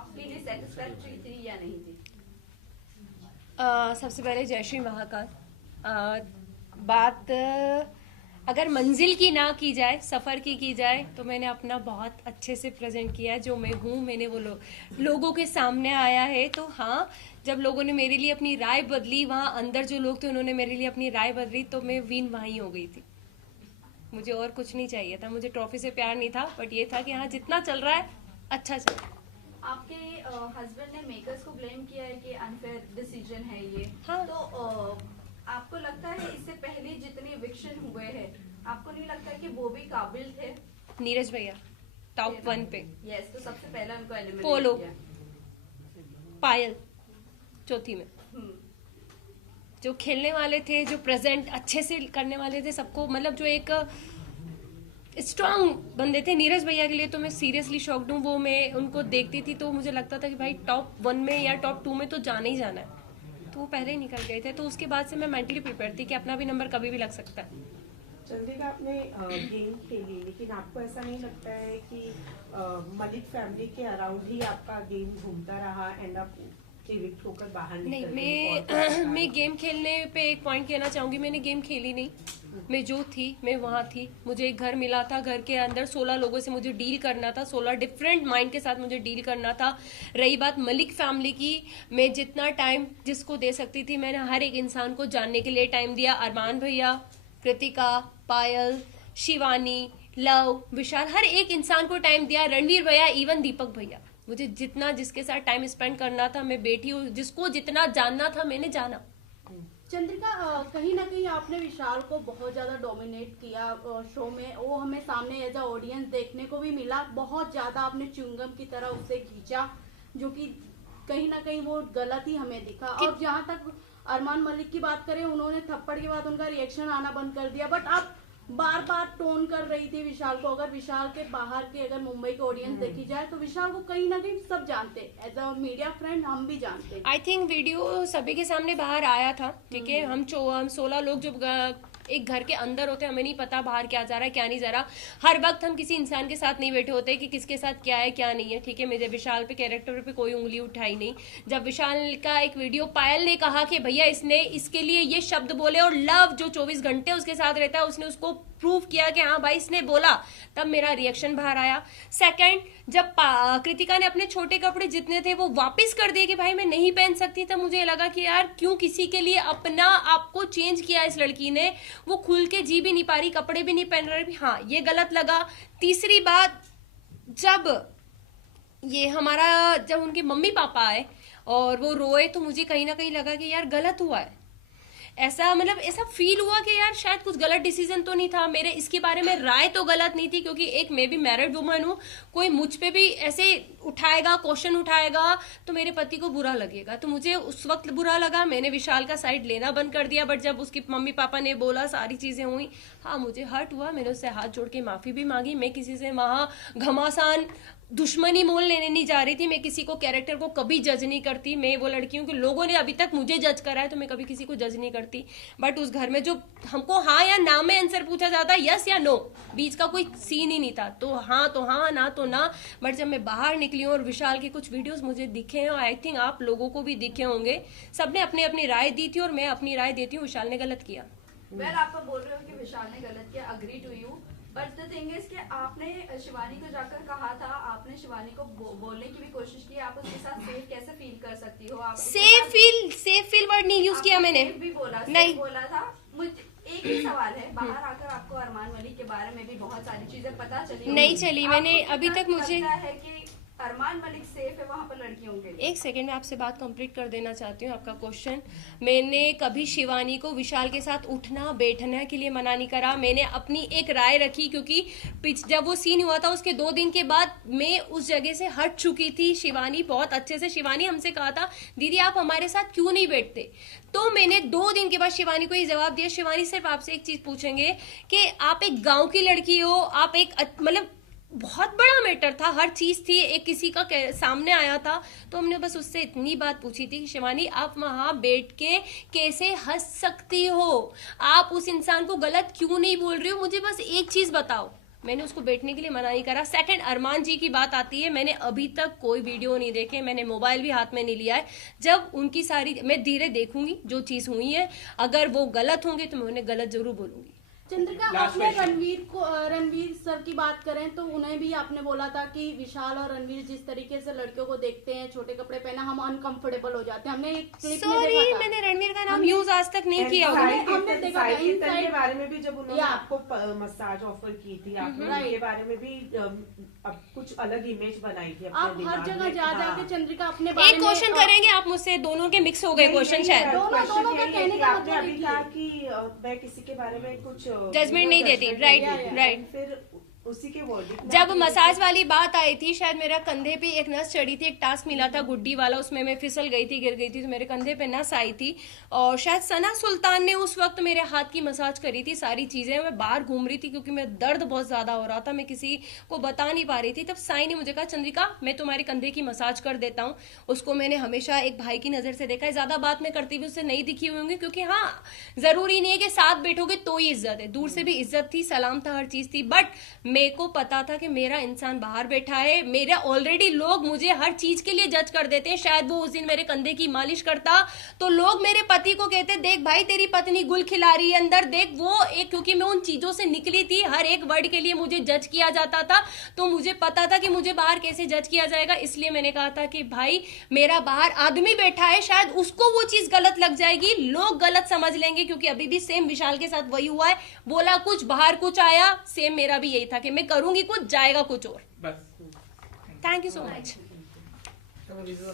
आपके लिए सेटिस्फैक्टरी थी या नहीं थी? सबसे पहले जय श्री महाकाल। बात अगर मंजिल की ना की जाए, सफ़र की जाए, तो मैंने अपना बहुत अच्छे से प्रेजेंट किया है। जो मैं हूँ मैंने वो लोगों के सामने आया है। तो हाँ, जब लोगों ने मेरे लिए अपनी राय बदली, वहाँ अंदर जो लोग थे उन्होंने मेरे लिए अपनी राय बदली, तो मैं विन वहीं हो गई थी। मुझे और कुछ नहीं चाहिए था, मुझे ट्रॉफी से प्यार नहीं था, बट ये था कि हाँ जितना चल रहा है अच्छा चल रहा है। आपके हस्बैंड ने मेकर्स को ब्लेम किया है कि अनफेयर डिसीजन है ये। हाँ। तो आपको लगता है इससे पहले जितने इविक्शन हुए हैं, आपको नहीं लगता कि वो भी काबिल थे? नीरज भैया टॉप 1 पे। यस, तो सबसे पहले उनको एलिमिनेट पोलो, किया। पायल चौथी में। जो खेलने वाले थे, जो प्रेजेंट अच्छे से करने वाले थे सबको, मतलब जो एक स्ट्रांग बंदे थे, नीरज भैया के लिए तो मैं सीरियसली शॉक्ड हूँ। वो मैं उनको देखती थी तो मुझे लगता था कि भाई टॉप 1 में या टॉप 2 में तो जाना ही जाना है। तो वो पहले ही निकल गए थे, तो उसके बाद से मैं मेंटली प्रिपेयर थी कि अपना भी नंबर कभी भी लग सकता है। चंद्रिका, आपने गेम खेली, लेकिन आपको ऐसा नहीं लगता है कि मलिक फैमिली के अराउंड ही आपका गेम घूमता रहा, एंड आप इविक्ट होकर बाहर नहीं, निकल मैं गेम खेलने पे एक पॉइंट कहना चाहूँगी। मैंने गेम खेली नहीं, मैं जो थी मैं वहाँ थी। मुझे एक घर मिला था, घर के अंदर 16 लोगों से मुझे डील करना था, 16 डिफरेंट माइंड के साथ मुझे डील करना था। रही बात मलिक फैमिली की, मैं जितना टाइम जिसको दे सकती थी मैंने हर एक इंसान को जानने के लिए टाइम दिया। अरमान भैया, कृतिका, पायल, शिवानी, लव, विशाल, हर एक इंसान को टाइम दिया। रणवीर भैया, इवन दीपक भैया, मुझे जितना जिसके साथ टाइम स्पेंड करना था, मैं बैठी हूँ, जिसको जितना जानना था मैंने जाना। चंद्रिका, कहीं ना कहीं आपने विशाल को बहुत ज्यादा डोमिनेट किया शो में। वो हमें सामने एज अ ऑडियंस देखने को भी मिला। बहुत ज्यादा आपने च्युइंगम की तरह उसे खींचा, जो कि कहीं ना कहीं वो गलत ही हमें दिखा। और जहां तक अरमान मलिक की बात करें, उन्होंने थप्पड़ के बाद उनका रिएक्शन आना बंद कर दिया, बट आप बार बार टोन कर रही थी विशाल को। अगर विशाल के बाहर के, अगर मुंबई के ऑडियंस देखी जाए, तो विशाल को कहीं ना कहीं सब जानते, एज अ मीडिया फ्रेंड हम भी जानते। आई थिंक वीडियो सभी के सामने बाहर आया था, ठीक है। हम 16 लोग जो एक घर के अंदर होते हैं, हमें नहीं पता बाहर क्या जा रहा है क्या नहीं जा रहा। हर वक्त हम किसी इंसान के साथ नहीं बैठे होते कि किसके साथ क्या है क्या नहीं है, ठीक है। मेरे विशाल पे, कैरेक्टर पे कोई उंगली उठाई नहीं। जब विशाल का एक वीडियो पायल ने कहा कि भैया इसने इसके लिए ये शब्द बोले, और लव जो 24 घंटे उसके साथ रहता है उसने उसको प्रूव किया कि हाँ भाई इसने बोला, तब मेरा रिएक्शन बाहर आया। सेकंड, जब कृतिका ने अपने छोटे कपड़े जितने थे वो वापस कर दिए कि भाई मैं नहीं पहन सकती, तब मुझे लगा कि यार क्यों किसी के लिए अपना आपको चेंज किया इस लड़की ने। वो खुल के जी भी नहीं पा रही, कपड़े भी नहीं पहन रही, हाँ ये गलत लगा। तीसरी बात, जब ये हमारा, जब उनके मम्मी पापा आए और वो रोए, तो मुझे कहीं ना कहीं लगा कि यार गलत हुआ है। ऐसा मतलब ऐसा फील हुआ कि यार शायद कुछ गलत डिसीजन तो नहीं था मेरे। इसके बारे में राय तो गलत नहीं थी, क्योंकि एक मैं भी मैरिड वुमन हूँ, कोई मुझ पे भी ऐसे उठाएगा, क्वेश्चन उठाएगा, तो मेरे पति को बुरा लगेगा। तो मुझे उस वक्त बुरा लगा, मैंने विशाल का साइड लेना बंद कर दिया। बट जब उसके मम्मी पापा ने बोला, सारी चीजें हुई, हाँ मुझे हर्ट हुआ। मैंने उससे हाथ जोड़ के माफी भी मांगी। मैं किसी से वहां घमासान दुश्मनी मोल लेने नहीं जा रही थी। मैं किसी को, कैरेक्टर को कभी जज नहीं करती। मैं वो लड़की हूँ कि लोगों ने अभी तक मुझे जज करा है, तो मैं कभी किसी को जज नहीं करती। बट उस घर में जो हमको हाँ या ना में आंसर पूछा जाता, यस या नो, बीच का कोई सीन ही नहीं था। तो हाँ, ना तो ना। बट जब मैं बाहर निकली हूँ और विशाल के कुछ वीडियोस मुझे दिखे हैं, और आई थिंक आप लोगों को भी दिखे होंगे, सबने अपनी अपनी राय दी थी और मैं अपनी राय देती हूँ, विशाल ने गलत किया। वेल, आप बोल रहे हो कि विशाल ने गलत किया, agree to you, but the thing is कि आपने शिवानी को जाकर कहा था, आपने शिवानी को बोलने की भी कोशिश की, आप उसके साथ सेफ कैसे फील कर सकती हो? आप सेफ फील वर्ड नहीं यूज किया मैंने, भी बोला, नहीं बोला था। मुझे एक ही सवाल है, बाहर आकर आपको अरमान मलिक के बारे में भी बहुत सारी चीजें पता चली नहीं चली। मैंने अभी तक मुझे है कि अरमान मलिक सेफ है वहां पर लड़कियों के लिए? एक सेकेंड में आपसे बात कंप्लीट कर देना चाहती हूँ। आपका क्वेश्चन, मैंने कभी शिवानी को विशाल के साथ उठना बैठने के लिए मना नहीं करा। मैंने अपनी एक राय रखी, क्योंकि जब वो सीन हुआ था उसके 2 दिन के बाद मैं उस जगह से हट चुकी थी। शिवानी बहुत अच्छे से, शिवानी हमसे कहा था दीदी आप हमारे साथ क्यों नहीं बैठते, तो मैंने 2 दिन के बाद शिवानी को ये जवाब दिया, शिवानी सिर्फ आपसे एक चीज पूछेंगे कि आप एक गाँव की लड़की हो, आप एक मतलब बहुत बड़ा मैटर था, हर चीज थी, एक किसी का सामने आया था, तो हमने बस उससे इतनी बात पूछी थी कि शिवानी आप वहां बैठ के कैसे हंस सकती हो, आप उस इंसान को गलत क्यों नहीं बोल रही हो, मुझे बस एक चीज बताओ। मैंने उसको बैठने के लिए मना नहीं करा। सेकंड, अरमान जी की बात आती है, मैंने अभी तक कोई वीडियो नहीं देखे, मैंने मोबाइल भी हाथ में नहीं लिया है। जब उनकी सारी मैं धीरे देखूंगी जो चीज हुई है, अगर वो गलत होंगे तो मैं उन्हें गलत जरूर बोलूंगी। चंद्रिका, Last आपने question. रणवीर सर की बात करें तो उन्हें भी आपने बोला था कि विशाल और रणवीर जिस तरीके से लड़कियों को देखते हैं, छोटे कपड़े पहना, हम अनकंफर्टेबल हो जाते हैं। हमने एक क्लिप में सॉरी, देखा था। मैंने रणवीर का नाम यूज आज तक नहीं किया होगा। हमने देखा था, साइकिल के inside- बारे में भी जब उन्होंने Yeah. आपको मसाज ऑफर की थी, आपने Right. उनके बारे में भी अब कुछ अलग इमेज बनाई थी अपने आप हर दिमाग जगह में। जा हाँ। जाके चंद्रिका अपने बारे एक में क्वेश्चन करेंगे आप मुझसे, दोनों के मिक्स हो गए नहीं, क्वेश्चन नहीं, शायद। दोनों का यही है कहने कि का आपने मतलब अभी एक ही कहा है। कि मैं किसी के बारे में कुछ Judgment नहीं देती, judgment right, नहीं देती। right. फिर उसी के वर्डिक्ट में जब आपने मसाज वाली बात आई थी, शायद मेरा कंधे पे एक नस चढ़ी थी, एक टास्क मिला था गुड्डी वाला, उसमें मैं फिसल गई थी, गिर गई थी, तो मेरे कंधे पे नस आई थी। और शायद सना सुल्तान ने उस वक्त मेरे हाथ की मसाज करी थी। सारी चीजें मैं बाहर घूम रही थी क्योंकि मैं दर्द बहुत ज्यादा हो रहा था, मैं किसी को बता नहीं पा रही थी। तब साई ने मुझे कहा, चंद्रिका मैं तुम्हारे कंधे की मसाज कर देता हूँ। उसको मैंने हमेशा एक भाई की नजर से देखा है, ज्यादा बात मैं करती हुई उससे नहीं दिखी हुई होंगी, क्योंकि हाँ, जरूरी नहीं है कि साथ बैठोगे तो ही इज्जत है, दूर से भी इज्जत थी, सलाम था, हर चीज थी। बट मेरे को पता था कि मेरा इंसान बाहर बैठा है, मेरा ऑलरेडी लोग मुझे हर चीज के लिए जज कर देते हैं। शायद वो उस दिन मेरे कंधे की मालिश करता तो लोग मेरे पति को कहते, देख भाई तेरी पत्नी गुल खिला रही है अंदर, देख वो एक, क्योंकि मैं उन चीजों से निकली थी, हर एक वर्ड के लिए मुझे जज किया जाता था, तो मुझे पता था कि मुझे बाहर कैसे जज किया जाएगा। इसलिए मैंने कहा था कि भाई मेरा बाहर आदमी बैठा है, शायद उसको वो चीज गलत लग जाएगी, लोग गलत समझ लेंगे, क्योंकि अभी भी सेम विशाल के साथ वही हुआ है, बोला कुछ बाहर कुछ आया, सेम मेरा भी यही था कि मैं करूंगी कुछ, जाएगा कुछ और। बस थैंक यू सो मच। चलो,